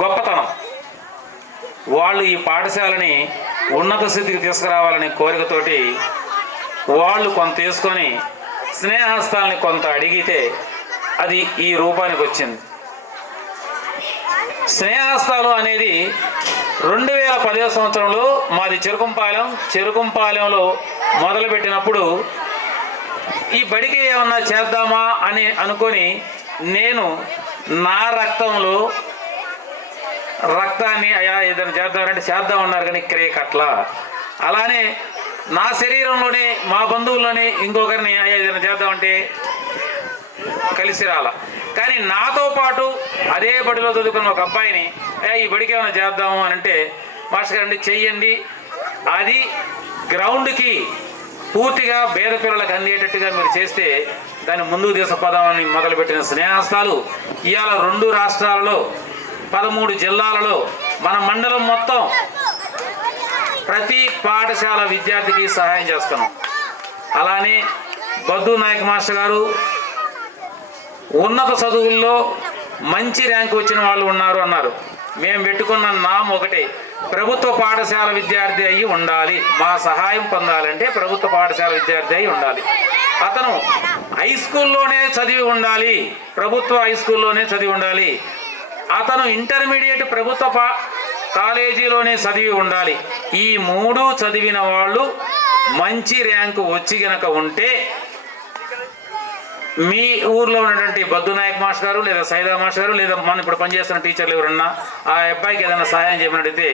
గొప్పతనం. వాళ్ళు ఈ పాఠశాలని ఉన్నత స్థితికి తీసుకురావాలనే కోరికతోటి వాళ్ళు కొంత తీసుకొని స్నేహస్తాలని కొంత అడిగితే అది ఈ రూపానికి వచ్చింది. స్నేహస్తాలు అనేది 2010 సంవత్సరంలో మాది చెరుకుంపాలెంలో మొదలుపెట్టినప్పుడు ఈ బడికి ఏమన్నా చేద్దామా అని అనుకొని నేను నా రక్తాన్ని అయ్యా ఏదైనా చేద్దామంటే చేద్దామన్నారు, కానీ క్రేకట్లా. అలానే నా శరీరంలోనే మా బంధువుల్లోనే ఇంకొకరిని అయ్యా ఏదైనా చేద్దామంటే కలిసి రాల. కానీ నాతో పాటు అదే బడిలో చదువుకున్న ఒక అబ్బాయిని ఈ బడికి ఏమైనా చేద్దాము అని అంటే, మాస్టర్ గారు చెయ్యండి, అది గ్రౌండ్కి పూర్తిగా పేద పిల్లలకు అందేటట్టుగా మీరు చేస్తే దాన్ని ముందుకు తీసుకుపోదామని మొదలుపెట్టిన స్నేహస్తాలు ఇవాళ 2 రాష్ట్రాలలో 13 జిల్లాలలో మన మండలం మొత్తం ప్రతి పాఠశాల విద్యార్థికి సహాయం చేస్తున్నాం. అలానే బద్దు నాయక్ మాస్టర్ గారు ఉన్నత చదువుల్లో మంచి ర్యాంకు వచ్చిన వాళ్ళు ఉన్నారు అన్నారు. మేము పెట్టుకున్న నామ్ ఒకటే, ప్రభుత్వ పాఠశాల విద్యార్థి అయ్యి ఉండాలి. మా సహాయం పొందాలంటే ప్రభుత్వ పాఠశాల విద్యార్థి అయి ఉండాలి. అతను హై స్కూల్లోనే చదివి ఉండాలి, ప్రభుత్వ హై స్కూల్లోనే చదివి ఉండాలి. అతను ఇంటర్మీడియట్ ప్రభుత్వ కాలేజీలోనే చదివి ఉండాలి. ఈ 3 చదివిన వాళ్ళు మంచి ర్యాంకు వచ్చి గనక ఉంటే మీ ఊర్లో ఉన్నటువంటి బద్దు నాయక్ మాస్టర్ గారు లేదా సైదా మాస్టర్ గారు లేదా మనం ఇప్పుడు పనిచేస్తున్న టీచర్లు ఎవరన్నా ఆ అబ్బాయికి ఏదైనా సహాయం చేయమని అడిగితే